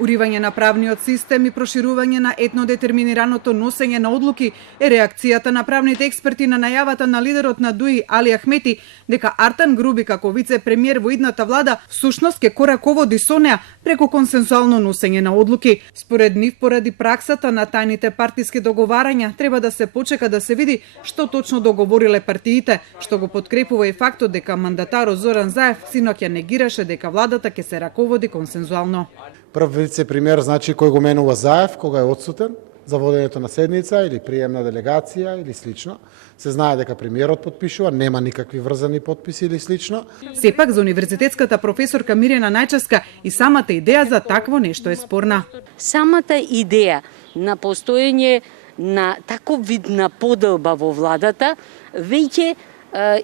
Уривање на правниот систем и проширување на етнодетерминираното носење на одлуки е реакцијата на правните експерти на најавата на лидерот на ДУИ Али Ахмети дека Артан Груби како вице-премиер во идната влада всушност ќе кораководи со неа преку консенсуално носење на одлуки. Според нив, поради праксата на тајните партиски договарања, треба да се почека да се види што точно договориле партиите, што го подкрепува и фактот дека мандатарот Зоран Заев синоќа негираше дека владата ќе се раководи консензуално. Прв вице-премиер значи кој го менува Заев кога е отсутен за водењето на седница или приемна делегација или слично. Се знае дека премиерот подпишува, нема никакви врзани подписи или слично. Сепак за универзитетската професорка Мирјана Најчевска и самата идеја за такво нешто е спорна. Самата идеја на постоење на таков вид на поделба во владата веќе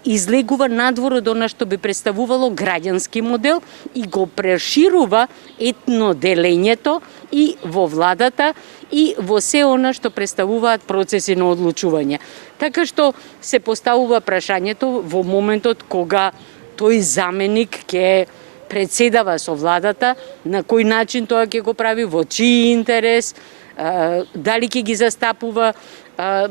излегува надвор од она што би представувало граѓански модел и го преширува етноделењето и во владата и во се она што представуваат процеси на одлучување. Така што се поставува прашањето во моментот кога тој заменик ќе председава со владата, на кој начин тоа ќе го прави, во чиј интерес, дали ќе ги застапува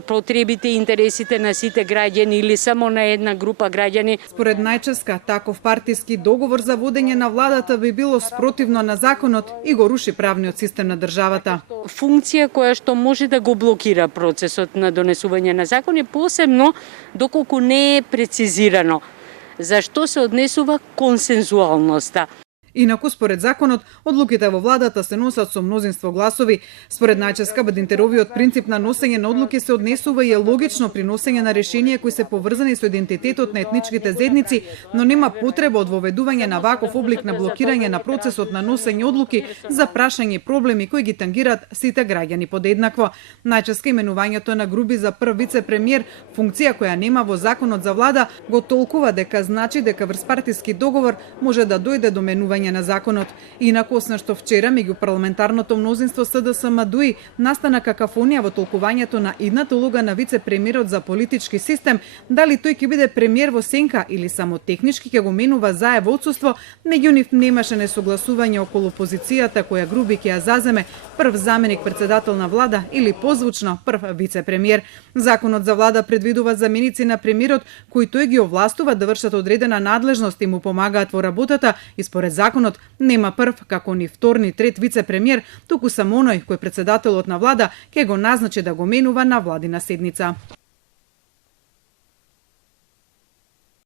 потребите и интересите на сите граѓани или само на една група граѓани. Според Најчевска, таков партиски договор за водење на владата би било спротивно на законот и го руши правниот систем на државата. Функција која што може да го блокира процесот на донесување на закони, посебно доколку не е прецизирано за што се однесува консензуалноста. Инаку, според законот, одлуките во владата се носат со мнозинство гласови. Според Најчевска, Бадинтеровиот принцип на носење на одлуки се однесува и е логично при носење на решенија кои се поврзани со идентитетот на етничките заедници, но нема потреба од воведување на ваков облик на блокирање на процесот на носење одлуки за прашање и проблеми кои ги тангираат сите граѓани подеднакво. Најчевска именувањето на Груби за прв вице-премиер, функција која нема во законот за влада, го толкува дека значи дека врз партиски договор може да дојде до менување на законот. Инаку, освен што вчера меѓу парламентарното мнозинство СДСМ ДУИ настана какафонија во толкувањето на идната улога на вице-премиерот за политички систем, дали тој ќе биде премиер во сенка или само технички ќе го менува Заев во отсуство, меѓу нив немаше несогласување околу позицијата која Груби ќе ја заземе прв заменик председател на влада или позвучно прв вице-премиер. Законот за влада предвидува заменици на премиерот кои тој ги овластува да вршат одредена надлежност и му помагаат во работата и според законот нема прв како ни втор ни трет вице-премиер, туку само оној кој председателот на влада ќе го назначи да го менува на владина седница.